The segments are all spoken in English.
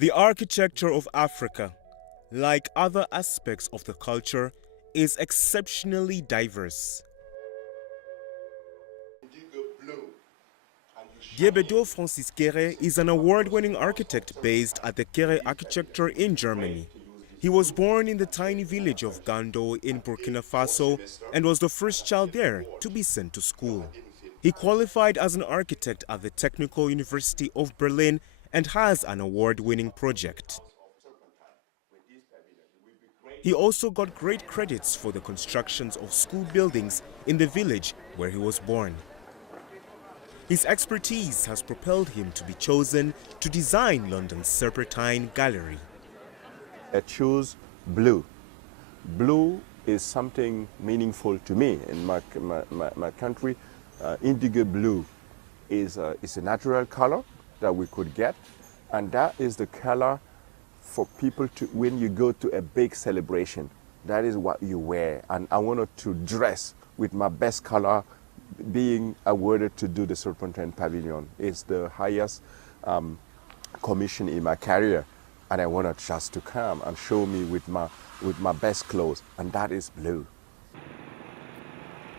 The architecture of Africa, like other aspects of the culture, is exceptionally diverse. Diébédo Francis Kéré is an award-winning architect based at the Kéré Architecture in Germany. He was born in the tiny village of Gando in Burkina Faso and was the first child there to be sent to school. He qualified as an architect at the Technical University of Berlin and has an award-winning project. He also got great credits for the constructions of school buildings in the village where he was born. His expertise has propelled him to be chosen to design London's Serpentine Gallery. I choose blue. Blue is something meaningful to me in my country. Indigo blue is a natural color that we could get, and that is the color for people to, when you go to a big celebration, that is what you wear. And I wanted to dress with my best color, being awarded to do the Serpentine Pavilion. It's the highest commission in my career, and I wanted just to come and show me with my best clothes, and that is blue.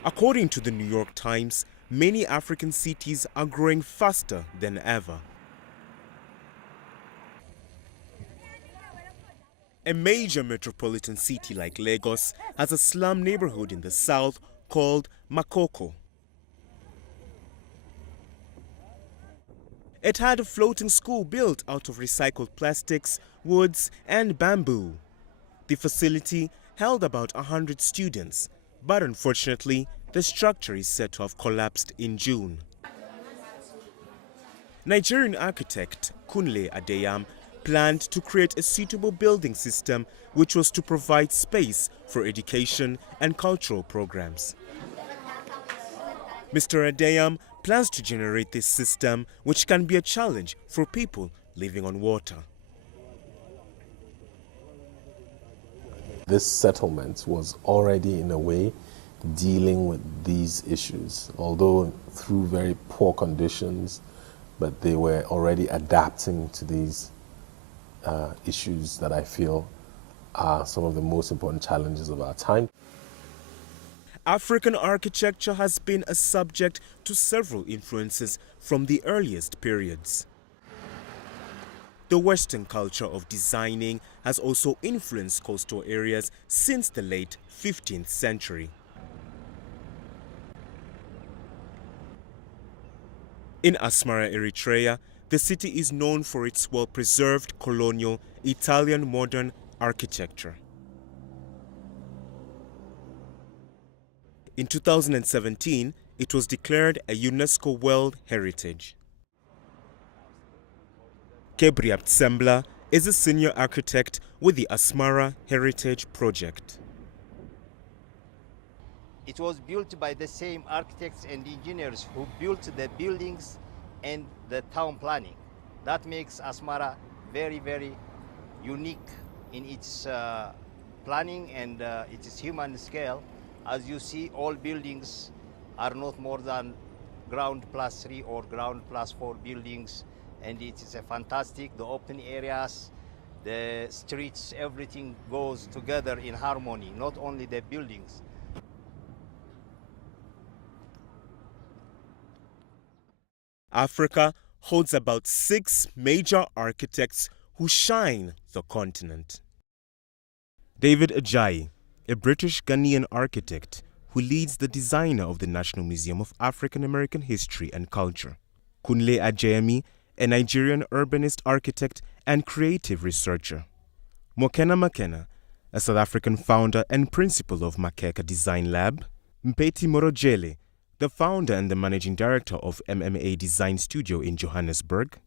According to the New York Times, many African cities are growing faster than ever. A major metropolitan city like Lagos has a slum neighborhood in the south called Makoko. It had a floating school built out of recycled plastics, woods, and bamboo. The facility held about 100 students, but unfortunately, the structure is said to have collapsed in June. Nigerian architect Kunle Adeyam planned to create a suitable building system which was to provide space for education and cultural programs. Mr. Adeyam plans to generate this system, which can be a challenge for people living on water. This settlement was already, in a way, dealing with these issues, although through very poor conditions, but they were already adapting to these issues that I feel are some of the most important challenges of our time. African architecture has been a subject to several influences from the earliest periods. The Western culture of designing has also influenced coastal areas since the late 15th century. In Asmara, Eritrea, the city is known for its well-preserved colonial Italian modern architecture. In 2017, it was declared a UNESCO World Heritage. Kebriap Tsembla is a senior architect with the Asmara Heritage Project. It was built by the same architects and engineers who built the buildings and the town planning. That makes Asmara very, very unique in its planning and its human scale. As you see, all buildings are not more than ground plus 3 or ground plus 4 buildings, and it is a fantastic, the open areas, the streets, everything goes together in harmony, not only the buildings. Africa holds about 6 major architects who shine the continent. David Ajayi, a British Ghanaian architect who leads the designer of the National Museum of African American History and Culture. Kunle Adeyemi, a Nigerian urbanist architect and creative researcher. Mokena Makena, a South African founder and principal of Makeka Design Lab. Mpeti Morojele, the founder and the managing director of MMA Design Studio in Johannesburg.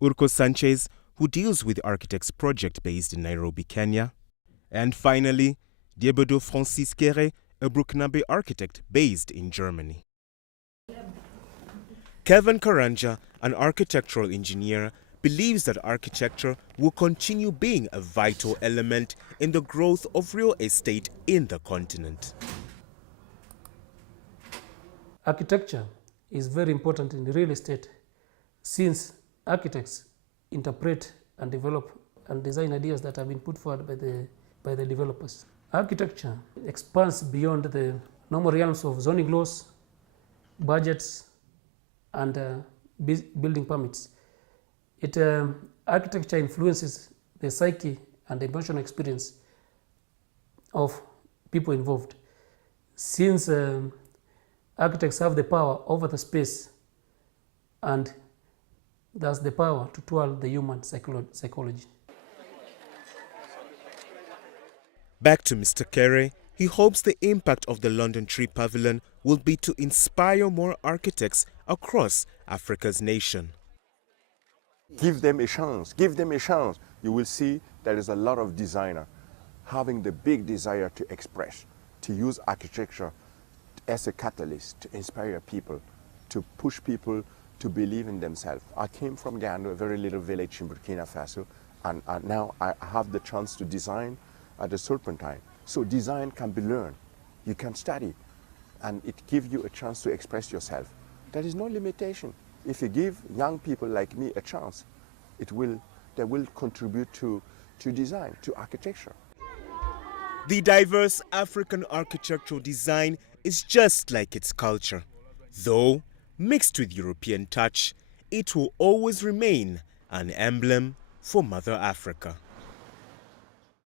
Urko Sanchez, who deals with Architects Project based in Nairobi, Kenya. And finally, Diébédo Francis Kéré, a Burkinabe architect based in Germany. Kevin Karanja, an architectural engineer, believes that architecture will continue being a vital element in the growth of real estate in the continent. Architecture is very important in real estate since architects interpret and develop and design ideas that have been put forward by the developers. Architecture expands beyond the normal realms of zoning laws, budgets, and building permits. Architecture influences the psyche and emotional experience of people involved. Since architects have the power over the space and thus the power to twirl the human psychology. Back to Mr. Kere, he hopes the impact of the London Tree Pavilion will be to inspire more architects across Africa's nation. Give them a chance, give them a chance. You will see there is a lot of designer having the big desire to express, to use architecture as a catalyst to inspire people, to push people to believe in themselves. I came from Ghana, a very little village in Burkina Faso, and now I have the chance to design at the Serpentine. So design can be learned. You can study, and it gives you a chance to express yourself. There is no limitation. If you give young people like me a chance, they will contribute to design, to architecture. The diverse African architectural design is just like its culture. Though mixed with European touch, it will always remain an emblem for Mother Africa.